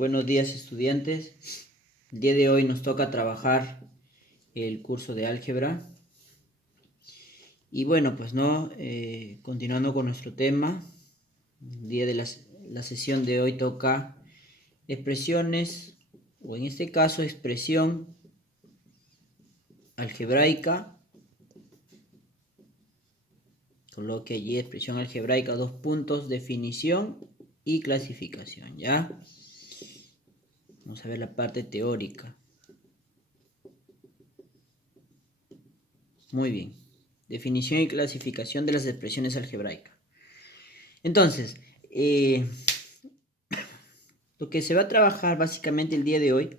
Buenos días, estudiantes. El día de hoy nos toca trabajar el curso de álgebra. Y bueno, pues continuando con nuestro tema, el día de la sesión de hoy toca expresiones, o en este caso expresión algebraica. Coloque allí expresión algebraica, dos puntos, definición y clasificación, ¿ya? Vamos a ver la parte teórica. Muy bien. Definición y clasificación de las expresiones algebraicas. Entonces, lo que se va a trabajar básicamente el día de hoy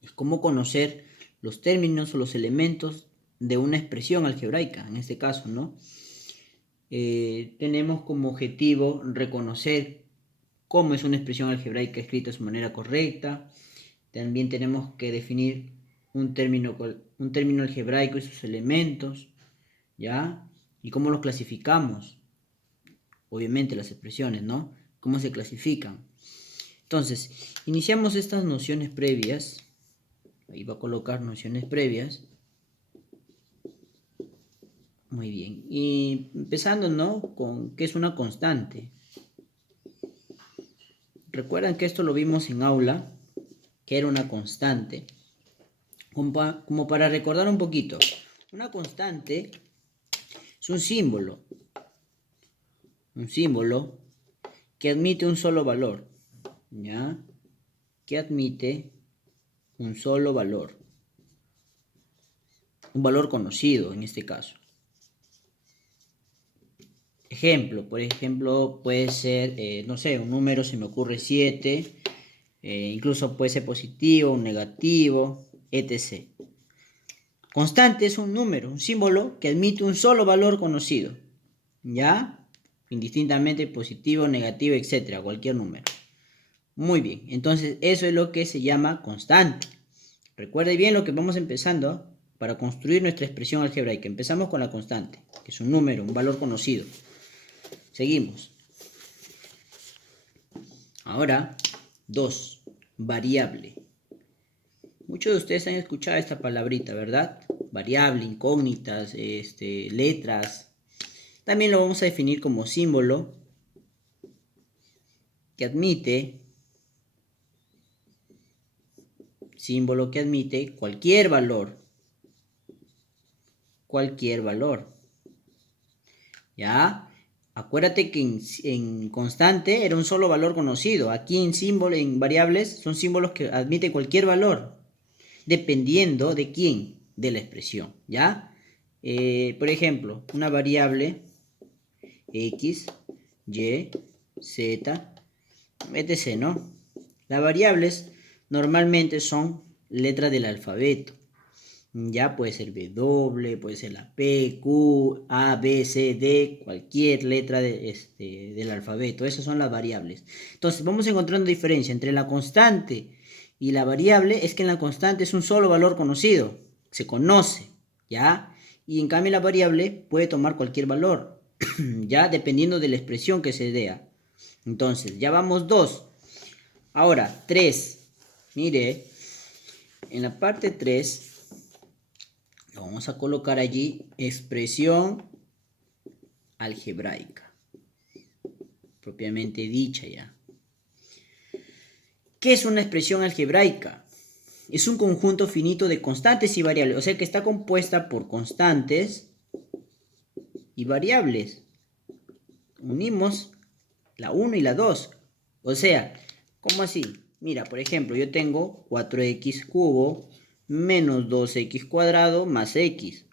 es cómo conocer los términos o los elementos de una expresión algebraica, en este caso, ¿no? Tenemos como objetivo reconocer cómo es una expresión algebraica escrita de su manera correcta. También tenemos que definir un término algebraico y sus elementos, ¿ya? Y cómo los clasificamos. Obviamente las expresiones, ¿no? ¿Cómo se clasifican? Entonces, iniciamos estas nociones previas. Ahí va a colocar nociones previas. Muy bien. Y empezando, ¿no? Con qué es una constante. Recuerdan que esto lo vimos en aula, que era una constante. Como para recordar un poquito. Una constante es un símbolo. Un símbolo que admite un solo valor. ¿Ya? Que admite un solo valor. Un valor conocido en este caso. Ejemplo, por ejemplo, puede ser, no sé, un número, se me ocurre 7, incluso puede ser positivo, un negativo, etc. Constante es un número, un símbolo que admite un solo valor conocido, ¿ya? Indistintamente positivo, negativo, etc., cualquier número. Muy bien, entonces eso es lo que se llama constante. Recuerde bien lo que vamos empezando para construir nuestra expresión algebraica. Empezamos con la constante, que es un número, un valor conocido. Seguimos. Ahora, 2. Variable. Muchos de ustedes han escuchado esta palabrita, ¿verdad? Variable, incógnitas, letras. También lo vamos a definir como símbolo que admite cualquier valor. Cualquier valor. ¿Ya? Acuérdate que en constante era un solo valor conocido. Aquí en variables, son símbolos que admiten cualquier valor, dependiendo de quién, de la expresión, ¿ya? Por ejemplo, una variable X, Y, Z, etc., ¿no? Las variables normalmente son letras del alfabeto. Ya puede ser W, puede ser la P, Q, A, B, C, D, cualquier letra del alfabeto. Esas son las variables. Entonces, vamos encontrando diferencia entre la constante y la variable. Es que en la constante es un solo valor conocido, se conoce, ¿ya? Y en cambio la variable puede tomar cualquier valor, ¿ya? Dependiendo de la expresión que se dé. Entonces, ya vamos 2. Ahora, 3. Mire, en la parte 3... vamos a colocar allí expresión algebraica, propiamente dicha ya. ¿Qué es una expresión algebraica? Es un conjunto finito de constantes y variables, o sea que está compuesta por constantes y variables. Unimos la 1 y la 2. O sea, ¿cómo así? Mira, por ejemplo, yo tengo 4x cubo menos 2x cuadrado más x.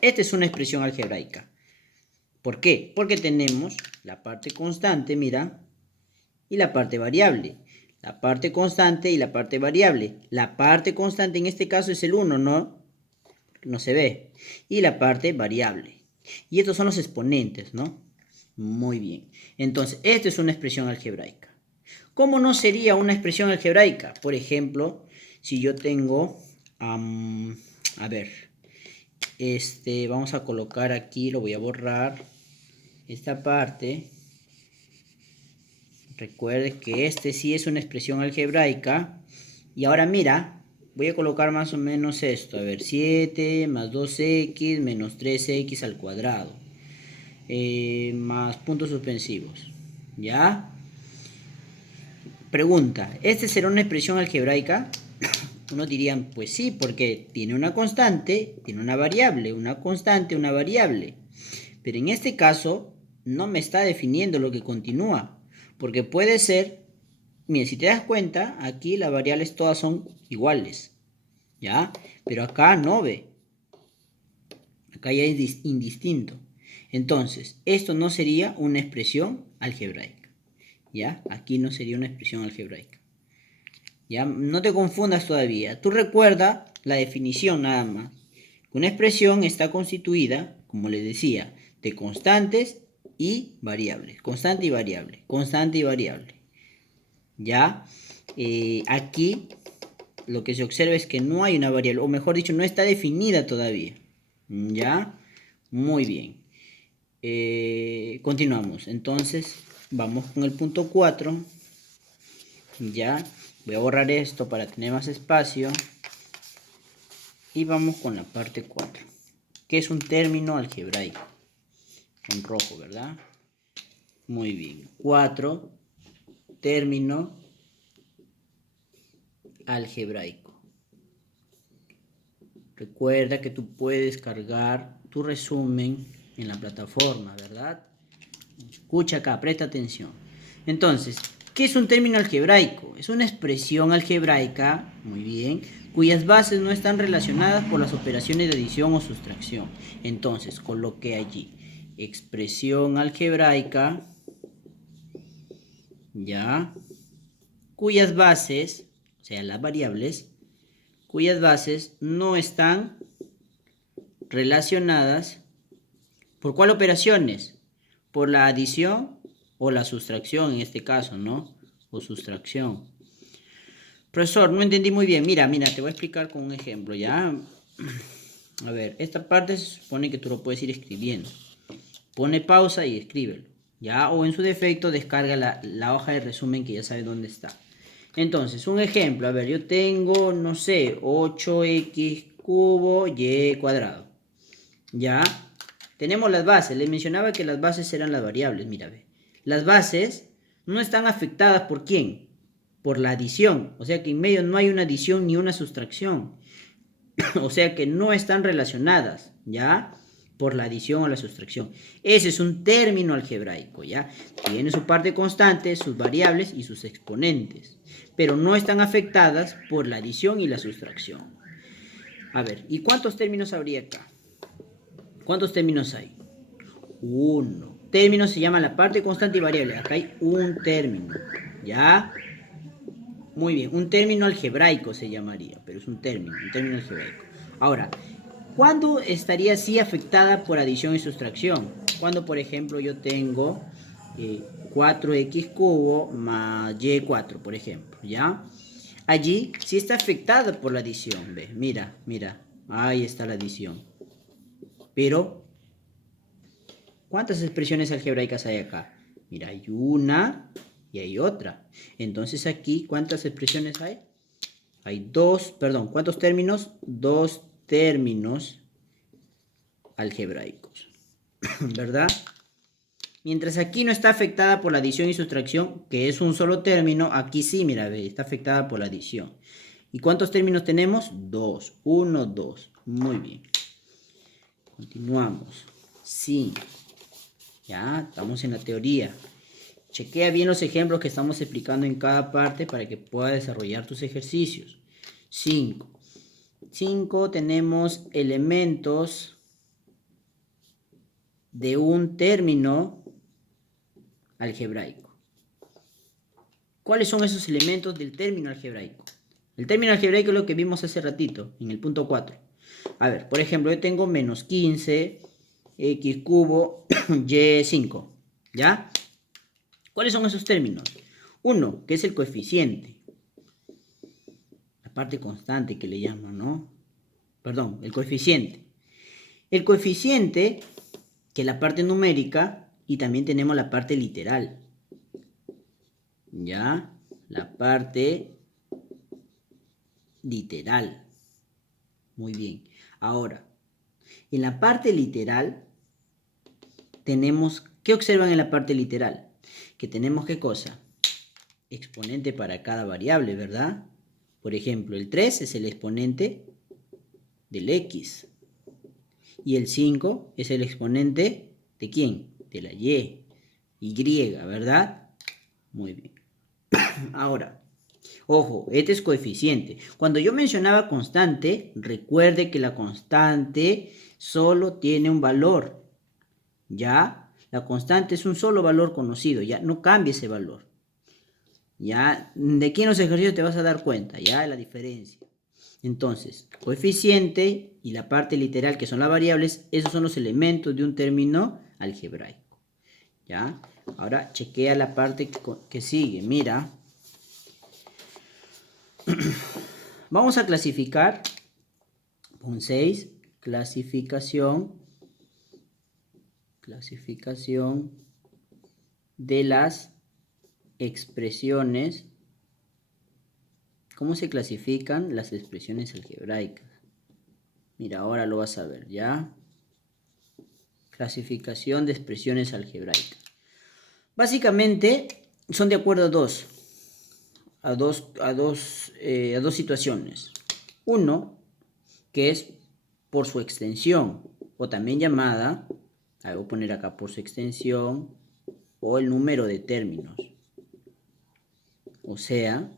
Esta es una expresión algebraica. ¿Por qué? Porque tenemos la parte constante, mira, y la parte variable. La parte constante y la parte variable. La parte constante en este caso es el 1, ¿no? No se ve. Y la parte variable. Y estos son los exponentes, ¿no? Muy bien. Entonces, esta es una expresión algebraica. ¿Cómo no sería una expresión algebraica? Por ejemplo, si yo tengo, a ver, vamos a colocar aquí, lo voy a borrar, esta parte, Recuerde que este sí es una expresión algebraica. Y ahora mira, voy a colocar más o menos esto. A ver, 7 más 2x menos 3x al cuadrado. Más puntos suspensivos. ¿Ya? Pregunta, ¿este será una expresión algebraica? Uno diría, pues sí, porque tiene una constante, tiene una variable, una constante, una variable. Pero en este caso, no me está definiendo lo que continúa. Porque puede ser, mira, si te das cuenta, aquí las variables todas son iguales. ¿Ya? Pero acá no ve. Acá ya es indistinto. Entonces, esto no sería una expresión algebraica. ¿Ya? Aquí no sería una expresión algebraica. ¿Ya? No te confundas todavía. Tú recuerda la definición nada más. Una expresión está constituida, como les decía, de constantes y variables. Constante y variable. Constante y variable. ¿Ya? Aquí lo que se observa es que no hay una variable, o mejor dicho, no está definida todavía. ¿Ya? Muy bien. Continuamos. Entonces, vamos con el punto 4. Ya. Voy a borrar esto para tener más espacio. Y vamos con la parte 4, que es un término algebraico. Con rojo, ¿verdad? Muy bien. 4, término algebraico. Recuerda que tú puedes cargar tu resumen en la plataforma, ¿verdad? Escucha acá, presta atención. Entonces, ¿qué es un término algebraico? Es una expresión algebraica, muy bien, cuyas bases no están relacionadas por las operaciones de adición o sustracción. Entonces, coloqué allí expresión algebraica, ya, cuyas bases, o sea, las variables, cuyas bases no están relacionadas. ¿Por cuál operaciones? Por la adición o la sustracción en este caso, ¿no? O sustracción. Profesor, no entendí muy bien. Mira, te voy a explicar con un ejemplo, ¿ya? A ver, esta parte se supone que tú lo puedes ir escribiendo. Pone pausa y escríbelo, ¿ya? O en su defecto descarga la hoja de resumen que ya sabes dónde está. Entonces, un ejemplo. A ver, yo tengo, no sé, 8x cubo y cuadrado. ¿Ya? Tenemos las bases. Les mencionaba que las bases eran las variables. Mira, ve. Las bases no están afectadas por ¿quién? Por la adición. O sea que en medio no hay una adición ni una sustracción. O sea que no están relacionadas, ¿ya? Por la adición o la sustracción. Ese es un término algebraico, ¿ya? Tiene su parte constante, sus variables y sus exponentes. Pero no están afectadas por la adición y la sustracción. A ver, ¿y cuántos términos habría acá? ¿Cuántos términos hay? Uno. Término se llama la parte constante y variable. Acá hay un término. ¿Ya? Muy bien. Un término algebraico se llamaría. Pero es un término algebraico. Ahora, ¿cuándo estaría así afectada por adición y sustracción? Cuando, por ejemplo, yo tengo 4x cubo más y4, por ejemplo. ¿Ya? Allí sí está afectada por la adición. ¿Ve? Mira. Ahí está la adición. Pero ¿cuántas expresiones algebraicas hay acá? Mira, hay una y hay otra. Entonces aquí, ¿cuántas expresiones hay? Hay ¿cuántos términos? Dos términos algebraicos, ¿verdad? Mientras aquí no está afectada por la adición y sustracción, que es un solo término, aquí sí, mira, ve, está afectada por la adición. ¿Y cuántos términos tenemos? Dos. Uno, dos. Muy bien. Continuamos. Sí. Ya, estamos en la teoría. Chequea bien los ejemplos que estamos explicando en cada parte para que puedas desarrollar tus ejercicios. 5. 5 tenemos elementos de un término algebraico. ¿Cuáles son esos elementos del término algebraico? El término algebraico es lo que vimos hace ratito, en el punto 4. A ver, por ejemplo, yo tengo menos 15, x cubo, y 5. ¿Ya? ¿Cuáles son esos términos? Uno, que es el coeficiente. La parte constante que le llaman, ¿no? Perdón, el coeficiente. El coeficiente, que es la parte numérica, y también tenemos la parte literal. ¿ya? La parte literal. Muy bien. Ahora, en la parte literal tenemos, ¿qué observan en la parte literal? Que tenemos, ¿qué cosa? Exponente para cada variable, ¿verdad? Por ejemplo, el 3 es el exponente del X. Y el 5 es el exponente ¿de quién? De la Y. Y, ¿verdad? Muy bien. Ahora, ojo, este es coeficiente. Cuando yo mencionaba constante, recuerde que la constante solo tiene un valor. ¿Ya? La constante es un solo valor conocido. Ya no cambia ese valor. ¿Ya? De aquí en los ejercicios te vas a dar cuenta, ¿ya? La diferencia. Entonces, coeficiente y la parte literal, que son las variables, esos son los elementos de un término algebraico. ¿Ya? Ahora chequea la parte que sigue. Mira. Vamos a clasificar. Pon 6. Clasificación de las expresiones. ¿Cómo se clasifican las expresiones algebraicas? Mira, ahora lo vas a ver, ¿ya? Clasificación de expresiones algebraicas. Básicamente son de acuerdo a dos situaciones. Uno, que es por su extensión, o también llamada, voy a poner acá por su extensión, o el número de términos. O sea,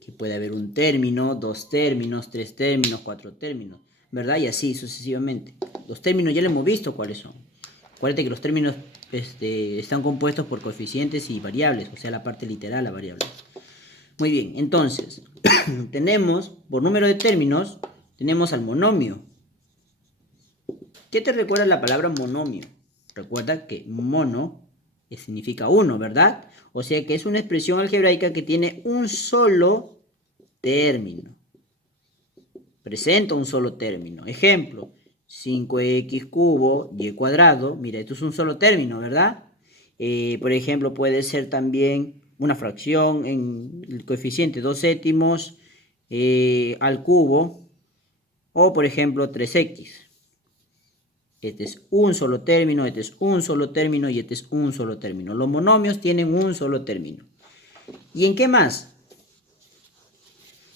que puede haber un término, dos términos, tres términos, cuatro términos, ¿verdad? Y así sucesivamente. Los términos ya lo hemos visto cuáles son. Acuérdate que los términos están compuestos por coeficientes y variables, o sea, la parte literal, la variable. Muy bien, entonces, tenemos, por número de términos, tenemos al monomio. ¿Qué te recuerda la palabra monomio? Recuerda que mono significa uno, ¿verdad? O sea que es una expresión algebraica que tiene un solo término. Presenta un solo término. Ejemplo, 5x cubo y cuadrado. Mira, esto es un solo término, ¿verdad? Por ejemplo, puede ser también una fracción en el coeficiente 2 séptimos al cubo. O, por ejemplo, 3x. Este es un solo término, este es un solo término y este es un solo término. Los monomios tienen un solo término. ¿Y en qué más?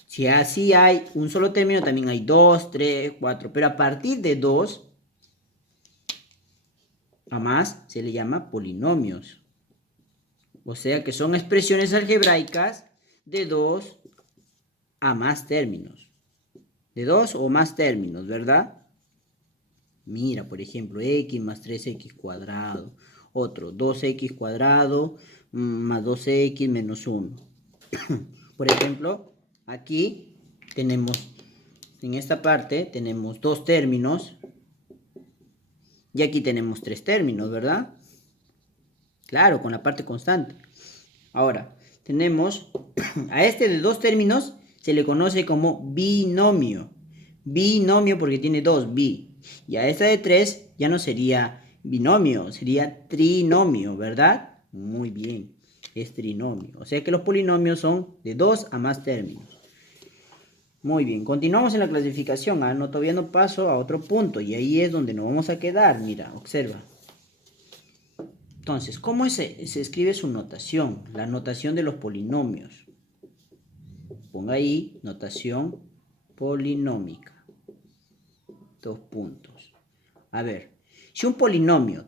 Si así hay un solo término, también hay 2, 3, 4. Pero a partir de 2 a más se le llama polinomios. O sea que son expresiones algebraicas de 2 a más términos. De 2 o más términos, ¿verdad? Mira, por ejemplo, x más 3x cuadrado. Otro, 2x cuadrado más 2x menos 1. Por ejemplo, aquí tenemos, en esta parte tenemos dos términos. Y aquí tenemos tres términos, ¿verdad? Claro, con la parte constante. Ahora, tenemos a este de dos términos se le conoce como binomio. Binomio porque tiene dos bi. Y a esta de 3 ya no sería binomio, sería trinomio, ¿verdad? Muy bien, es trinomio. O sea que los polinomios son de 2 a más términos. Muy bien, continuamos en la clasificación. No, todavía no paso a otro punto y ahí es donde nos vamos a quedar. Mira, observa. Entonces, ¿cómo se escribe su notación? La notación de los polinomios. Ponga ahí, notación polinómica. 2 puntos. A ver, si un polinomio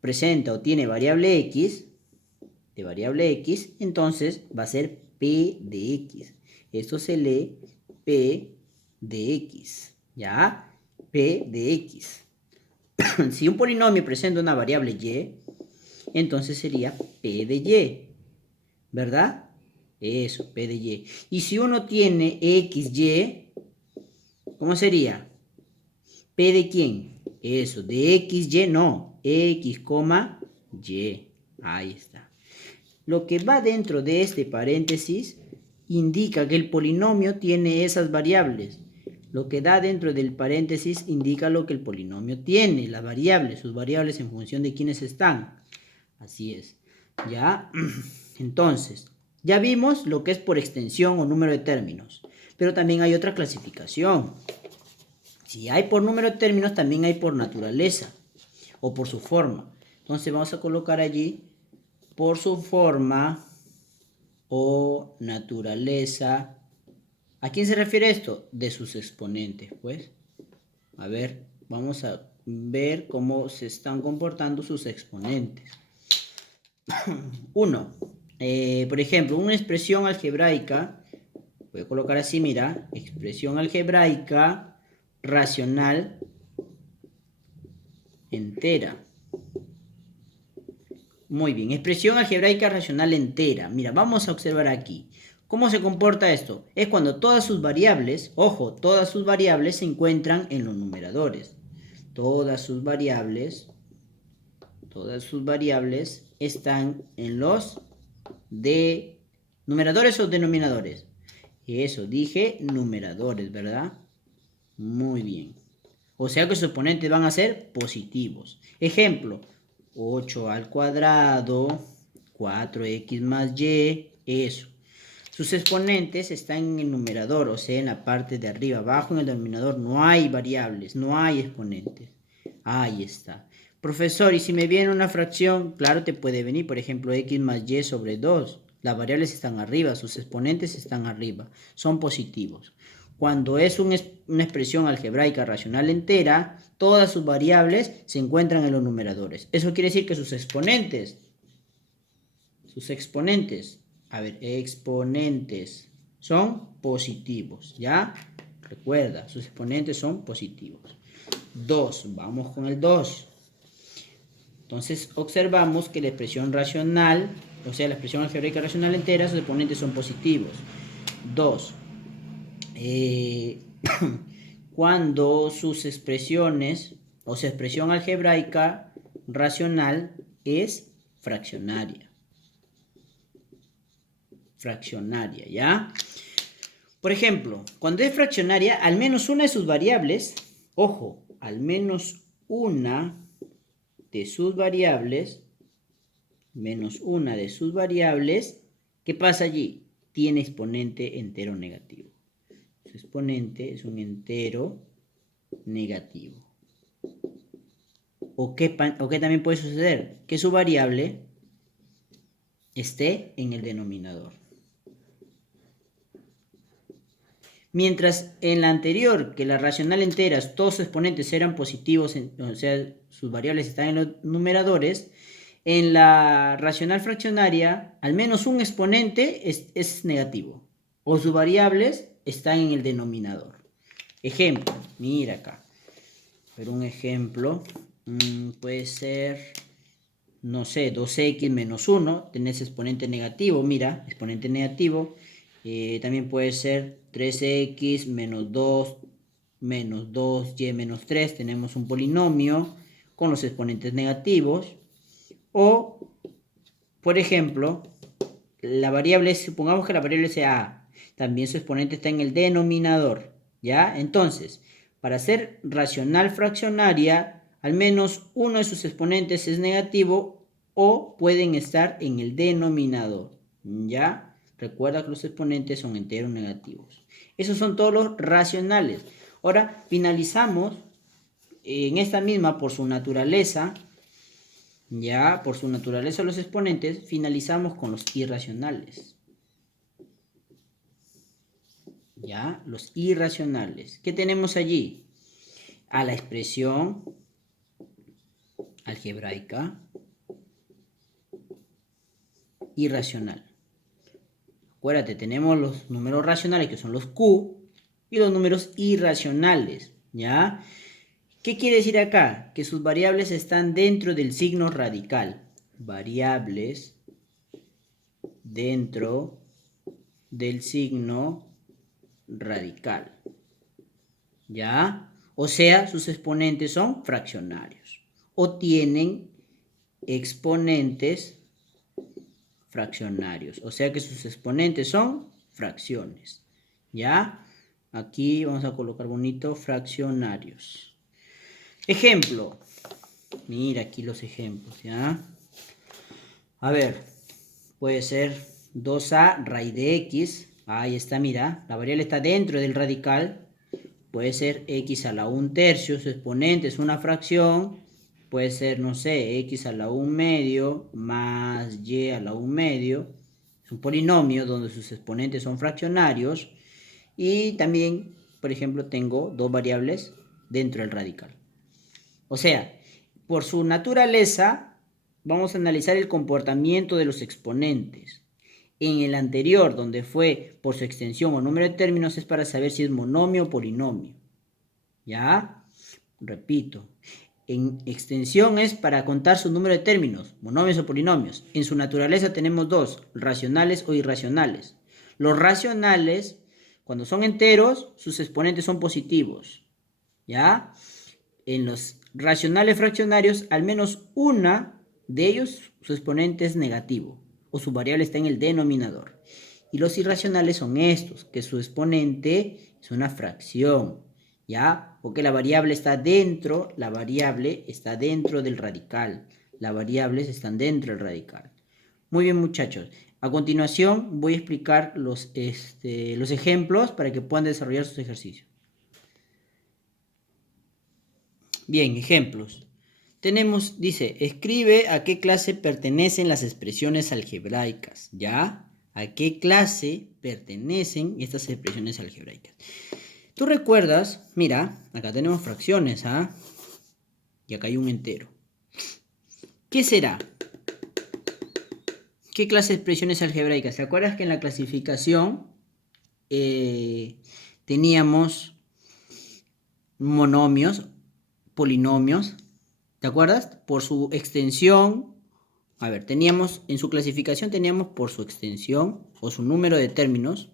presenta o tiene variable x, entonces va a ser p de x. Esto se lee p de x, ¿ya? P de x. Si un polinomio presenta una variable y, entonces sería p de y, ¿verdad? Eso, p de y. Y si uno tiene xy, ¿cómo sería? ¿P de quién? Eso, de xy no, x, y. Ahí está. Lo que va dentro de este paréntesis indica que el polinomio tiene esas variables. Lo que da dentro del paréntesis indica lo que el polinomio tiene, las variables, sus variables en función de quiénes están. Así es. ¿Ya? Entonces, Ya vimos lo que es por extensión o número de términos, pero también hay otra clasificación. Si hay por número de términos, también hay por naturaleza o por su forma. Entonces vamos a colocar allí por su forma o naturaleza. ¿A quién se refiere esto? De sus exponentes, pues. A ver, vamos a ver cómo se están comportando sus exponentes. 1. Por ejemplo, una expresión algebraica, voy a colocar así, mira, expresión algebraica racional entera. Muy bien, expresión algebraica racional entera. Mira, vamos a observar aquí. ¿Cómo se comporta esto? Es cuando todas sus variables, ojo, todas sus variables se encuentran en los numeradores. Todas sus variables están en los de numeradores o denominadores. Eso, dije numeradores, ¿verdad? Muy bien. O sea que sus exponentes van a ser positivos. Ejemplo, 8 al cuadrado, 4x más y, eso. Sus exponentes están en el numerador, o sea, en la parte de arriba. Abajo en el denominador no hay variables, no hay exponentes. Ahí está. Profesor, y si me viene una fracción, claro, te puede venir, por ejemplo, x más y sobre 2. Las variables están arriba, sus exponentes están arriba, son positivos. Cuando es una expresión algebraica racional entera, todas sus variables se encuentran en los numeradores. Eso quiere decir que sus exponentes, a ver, exponentes son positivos, ¿ya? Recuerda, sus exponentes son positivos. 2, vamos con el 2. Entonces observamos que la expresión racional, o sea, la expresión algebraica racional entera, sus exponentes son positivos. 2. Cuando sus expresiones, o sea, expresión algebraica racional es fraccionaria. Fraccionaria, ¿ya? Por ejemplo, cuando es fraccionaria, al menos una de sus variables, ojo, al menos una de sus variables, menos una de sus variables, ¿qué pasa allí? Tiene exponente entero negativo. Su exponente es un entero negativo. ¿O qué también puede suceder? Que su variable esté en el denominador. Mientras en la anterior, que la racional enteras, todos sus exponentes eran positivos, o sea, sus variables están en los numeradores, en la racional fraccionaria, al menos un exponente es negativo, o sus variables están en el denominador. Ejemplo, mira acá. Pero un ejemplo puede ser, no sé, 2x menos 1, tenés exponente negativo, mira, exponente negativo. También puede ser 3x menos 2 menos 2y menos 3, tenemos un polinomio con los exponentes negativos. O, por ejemplo, la variable, supongamos que la variable sea a, también su exponente está en el denominador, ¿ya? Entonces, para ser racional fraccionaria, al menos uno de sus exponentes es negativo o pueden estar en el denominador, ¿ya? Recuerda que los exponentes son enteros negativos. Esos son todos los racionales. Ahora finalizamos en esta misma por su naturaleza. Ya, por su naturaleza los exponentes, finalizamos con los irracionales. Ya, los irracionales. ¿Qué tenemos allí? A la expresión algebraica irracional. Acuérdate, tenemos los números racionales que son los Q y los números irracionales. ¿Ya? ¿Qué quiere decir acá? Que sus variables están dentro del signo radical. Variables dentro del signo radical. ¿Ya? O sea, sus exponentes son fraccionarios. O tienen exponentes fraccionarios. O sea que sus exponentes son fracciones. ¿Ya? Aquí vamos a colocar bonito fraccionarios. Ejemplo. Mira aquí los ejemplos, ¿ya? A ver, puede ser 2a raíz de x. Ahí está, mira. La variable está dentro del radical. Puede ser x a la 1/3. Su exponente es una fracción. Puede ser, no sé, x a la 1/2 más y a la 1/2. Es un polinomio donde sus exponentes son fraccionarios. Y también, por ejemplo, tengo dos variables dentro del radical. O sea, por su naturaleza, vamos a analizar el comportamiento de los exponentes. En el anterior, donde fue por su extensión o número de términos, es para saber si es monomio o polinomio. ¿Ya? Repito. En extensión es para contar su número de términos, monomios o polinomios. En su naturaleza tenemos dos, racionales o irracionales. Los racionales, cuando son enteros, sus exponentes son positivos. ¿Ya? En los racionales fraccionarios, al menos una de ellos, su exponente es negativo o su variable está en el denominador. Y los irracionales son estos, que su exponente es una fracción, ¿ya? Porque la variable está dentro del radical. Las variables están dentro del radical. Muy bien, muchachos. A continuación voy a explicar los ejemplos para que puedan desarrollar sus ejercicios. Bien, ejemplos. Tenemos, dice, escribe a qué clase pertenecen las expresiones algebraicas, ¿ya? ¿A qué clase pertenecen estas expresiones algebraicas? Tú recuerdas, mira, acá tenemos fracciones, ¿ah? Y acá hay un entero. ¿Qué será? ¿Qué clase de expresiones algebraicas? ¿Te acuerdas que en la clasificación teníamos monomios, polinomios? ¿Te acuerdas? Por su extensión, a ver, teníamos, en su clasificación teníamos por su extensión o su número de términos,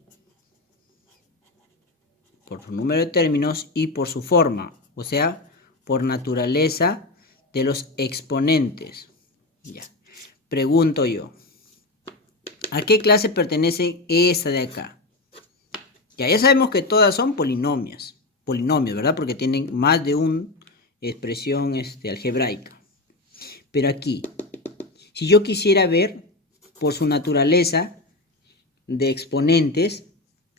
y por su forma, o sea, por naturaleza de los exponentes. Ya. Pregunto yo, ¿a qué clase pertenece esta de acá? Ya sabemos que todas son polinomios, ¿verdad? Porque tienen más de una expresión algebraica. Pero aquí, si yo quisiera ver por su naturaleza de exponentes,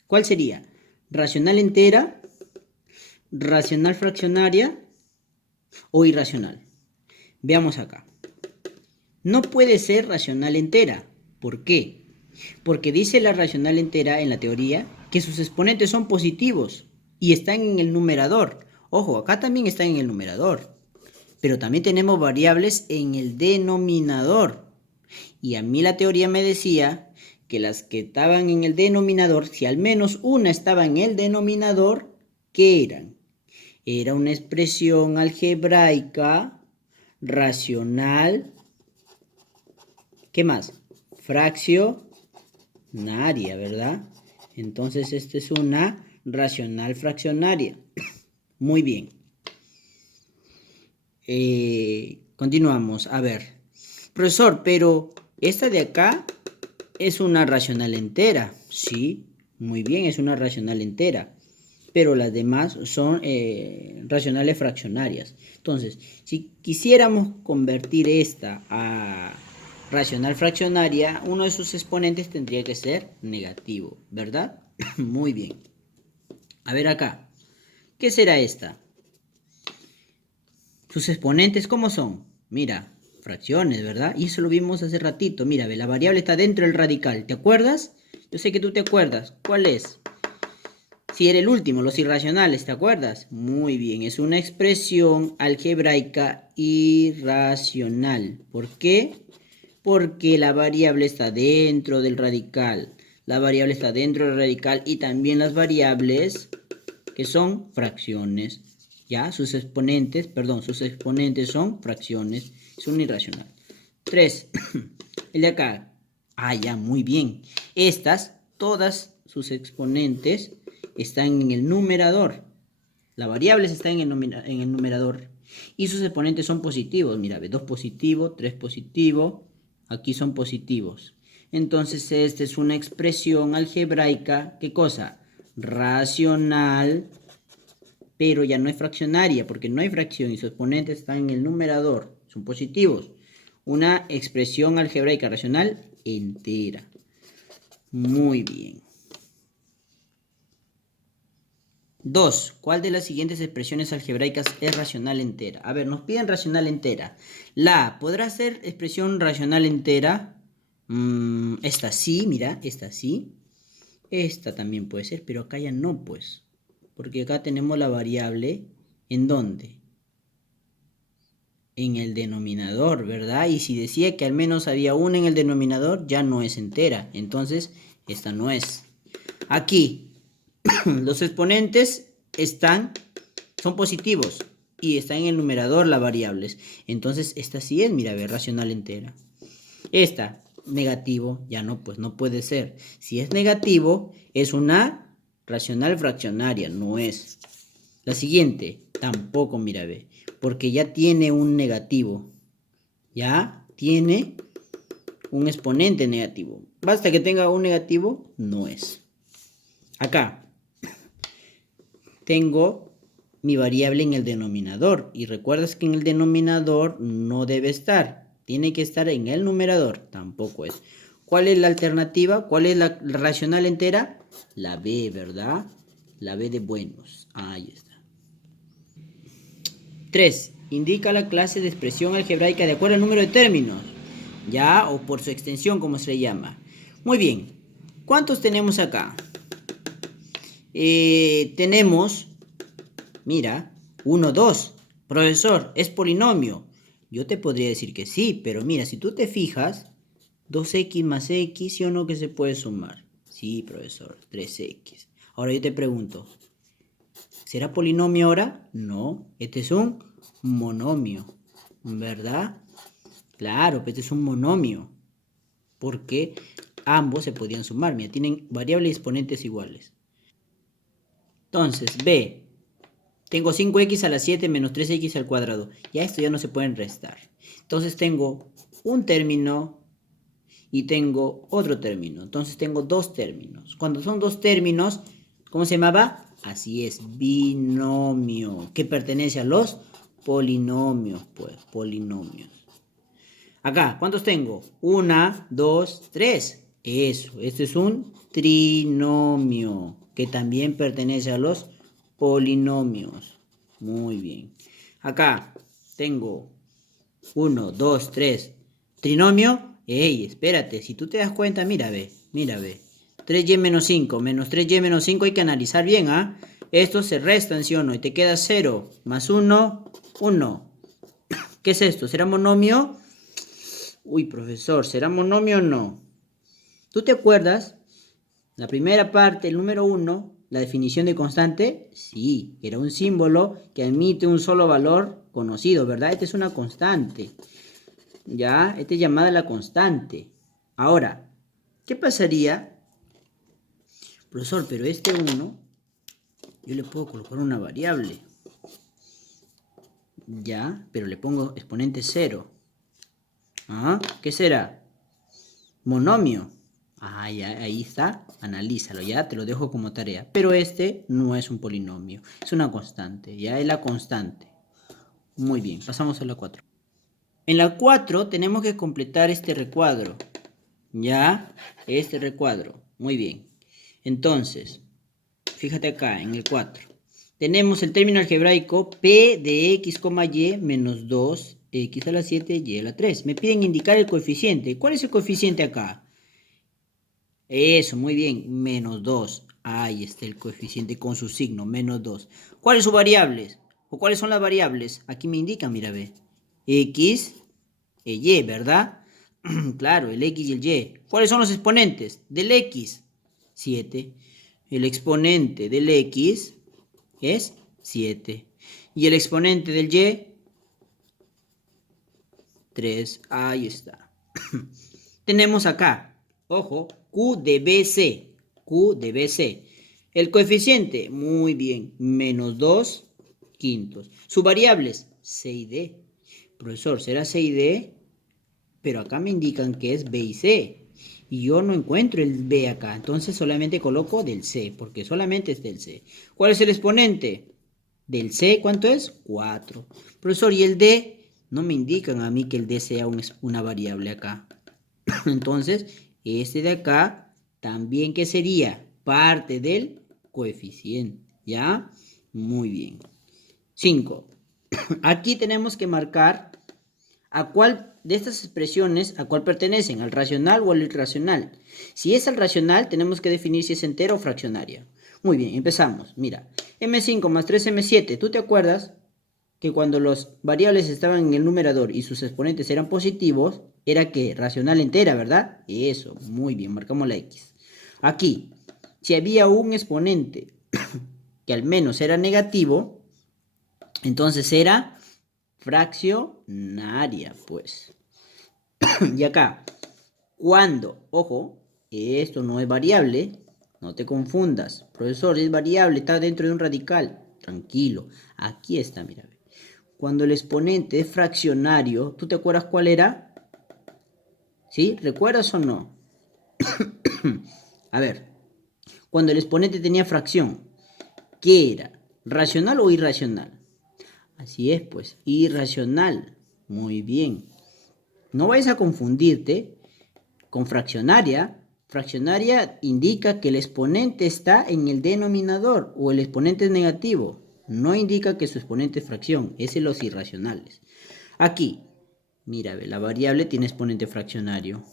¿cuál sería? ¿Racional entera, racional fraccionaria o irracional? Veamos acá. No puede ser racional entera. ¿Por qué? Porque dice la racional entera en la teoría que sus exponentes son positivos y están en el numerador. Ojo, acá también están en el numerador. Pero también tenemos variables en el denominador. Y a mí la teoría me decía que las que estaban en el denominador, si al menos una estaba en el denominador, ¿qué eran? Era una expresión algebraica racional. ¿Qué más? Fraccionaria, ¿verdad? Entonces esta es una racional fraccionaria. Muy bien. Continuamos. A ver. Profesor, pero esta de acá es una racional entera. Sí, muy bien, es una racional entera. Pero las demás son racionales fraccionarias. Entonces, si quisiéramos convertir esta a racional fraccionaria, uno de sus exponentes tendría que ser negativo, ¿verdad? Muy bien. A ver acá. ¿Qué será esta? Sus exponentes, ¿cómo son? Mira, fracciones, ¿verdad? Y eso lo vimos hace ratito. Mira, la variable está dentro del radical. ¿Te acuerdas? Yo sé que tú te acuerdas. ¿Cuál es? Si era el último, los irracionales, ¿te acuerdas? Muy bien, es una expresión algebraica irracional. ¿Por qué? Porque la variable está dentro del radical. La variable está dentro del radical y también las variables que son fracciones. ¿Ya? Sus exponentes son fracciones. Es un irracional. 3. El de acá. Ah, ya, muy bien. Estas, todas sus exponentes están en el numerador. Las variables están en el numerador. Y sus exponentes son positivos. Mira, 2 positivo, 3 positivo. Aquí son positivos. Entonces, esta es una expresión algebraica. ¿Qué cosa? Racional, pero ya no es fraccionaria, porque no hay fracción y sus exponentes están en el numerador. Son positivos. Una expresión algebraica racional entera. Muy bien. 2. ¿Cuál de las siguientes expresiones algebraicas es racional entera? A ver, nos piden racional entera. La A, ¿podrá ser expresión racional entera? Esta sí, mira, esta sí. Esta también puede ser, pero acá ya no, pues. Porque acá tenemos la variable, ¿en dónde? En el denominador, ¿verdad? Y si decía que al menos había una en el denominador, ya no es entera. Entonces, esta no es. Aquí, los exponentes son positivos y está en el numerador las variables. Entonces, esta sí es, mira, a ver, racional entera. Esta, negativo, ya no, pues no puede ser. Si es negativo, es una racional fraccionaria, no es. La siguiente, tampoco, mira, ve, porque ya tiene un negativo. Ya tiene un exponente negativo. Basta que tenga un negativo, no es. Acá tengo mi variable en el denominador. Y recuerdas que en el denominador no debe estar. Tiene que estar en el numerador. Tampoco es. ¿Cuál es la alternativa? ¿Cuál es la racional entera? La B, ¿verdad? La B de buenos. Ahí está. 3. Indica la clase de expresión algebraica de acuerdo al número de términos. Ya, o por su extensión, como se le llama. Muy bien. ¿Cuántos tenemos acá? Tenemos, mira, 1, 2. Profesor, ¿es polinomio? Yo te podría decir que sí, pero mira, si tú te fijas, 2x más x, ¿sí o no que se puede sumar? Sí, profesor, 3x. Ahora yo te pregunto, ¿será polinomio ahora? No, este es un monomio, ¿verdad? Claro, pues este es un monomio, porque ambos se podían sumar, mira, tienen variables y exponentes iguales. Entonces, B, tengo 5x a la 7 menos 3x al cuadrado. Ya esto ya no se pueden restar. Entonces tengo un término y tengo otro término. Entonces tengo dos términos. Cuando son dos términos, ¿cómo se llamaba? Así es, binomio, que pertenece a los polinomios, pues, polinomios. Acá, ¿cuántos tengo? 1, 2, 3. Eso, este es un trinomio, que también pertenece a los polinomios. Muy bien. Acá tengo 1, 2, 3. Trinomio. Ey, espérate, si tú te das cuenta, mira, ve, mira, ve. 3y menos 5, menos 3y menos 5 hay que analizar bien, ¿ah? Estos se restan, ¿sí o no? Y te queda 0, más 1, 1. ¿Qué es esto? ¿Será monomio? Uy, profesor, ¿será monomio o no? ¿Tú te acuerdas? La primera parte, el número 1, la definición de constante, sí, era un símbolo que emite un solo valor conocido, ¿verdad? Esta es una constante, ¿ya? Esta es llamada la constante. Ahora, ¿qué pasaría? Profesor, pero este 1, yo le puedo colocar una variable, ¿ya? Pero le pongo exponente 0. ¿Ah? ¿Qué será? Monomio. Ah, ya, ahí está, analízalo, ya te lo dejo como tarea. Pero este no es un polinomio, es una constante, ya es la constante. Muy bien, pasamos a la 4. En la 4 tenemos que completar este recuadro, ya, este recuadro. Muy bien. Entonces, fíjate acá en el 4. Tenemos el término algebraico p de x, y menos 2x a la 7, y a la 3. Me piden indicar el coeficiente. ¿Cuál es el coeficiente acá? Eso, muy bien, menos 2. Ahí está el coeficiente con su signo, menos 2. ¿Cuáles son variables? ¿O cuáles son las variables? Aquí me indican, mira, ve. X e Y, ¿verdad? Claro, el X y el Y. ¿Cuáles son los exponentes? Del X, 7. El exponente del X es 7. Y el exponente del Y, 3. Ahí está. Tenemos acá, ojo, Q de BC. Q de BC. El coeficiente, muy bien, menos 2 quintos. Sus variables, C y D. Profesor, ¿será C y D? Pero acá me indican que es B y C. Y yo no encuentro el B acá. Entonces solamente coloco del C, porque solamente es del C. ¿Cuál es el exponente? Del C, ¿cuánto es? 4. Profesor, ¿y el D? No me indican a mí que el D sea una variable acá. Entonces, este de acá También, ¿qué sería? Parte del coeficiente. ¿Ya? Muy bien. 5. Aquí tenemos que marcar a cuál de estas expresiones, a cuál pertenecen, al racional o al irracional. Si es al racional, tenemos que definir si es entera o fraccionaria. Muy bien, empezamos. Mira, M5 más 3M7. ¿Tú te acuerdas que cuando los variables estaban en el numerador y sus exponentes eran positivos, era que racional entera, ¿verdad? Eso, muy bien, marcamos la X. Aquí, si había un exponente que al menos era negativo, entonces era fraccionaria, pues. Y acá, cuando, ojo, esto no es variable, no te confundas. Profesor, es variable, está dentro de un radical. Tranquilo, aquí está, mira. Cuando el exponente es fraccionario, ¿tú te acuerdas cuál era? ¿Sí? ¿Recuerdas o no? A ver, cuando el exponente tenía fracción, ¿qué era? ¿Racional o irracional? Así es, pues, irracional. Muy bien. No vayas a confundirte con fraccionaria. Fraccionaria indica que el exponente está en el denominador o el exponente es negativo. No indica que su exponente es fracción. Es en los irracionales. Aquí, mira, la variable tiene exponente fraccionario.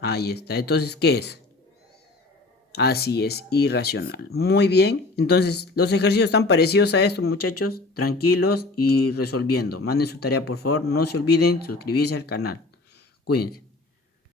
Ahí está. Entonces, ¿qué es? Así es, irracional. Muy bien. Entonces, los ejercicios están parecidos a esto, muchachos. Tranquilos y resolviendo. Manden su tarea, por favor. No se olviden suscribirse al canal. Cuídense.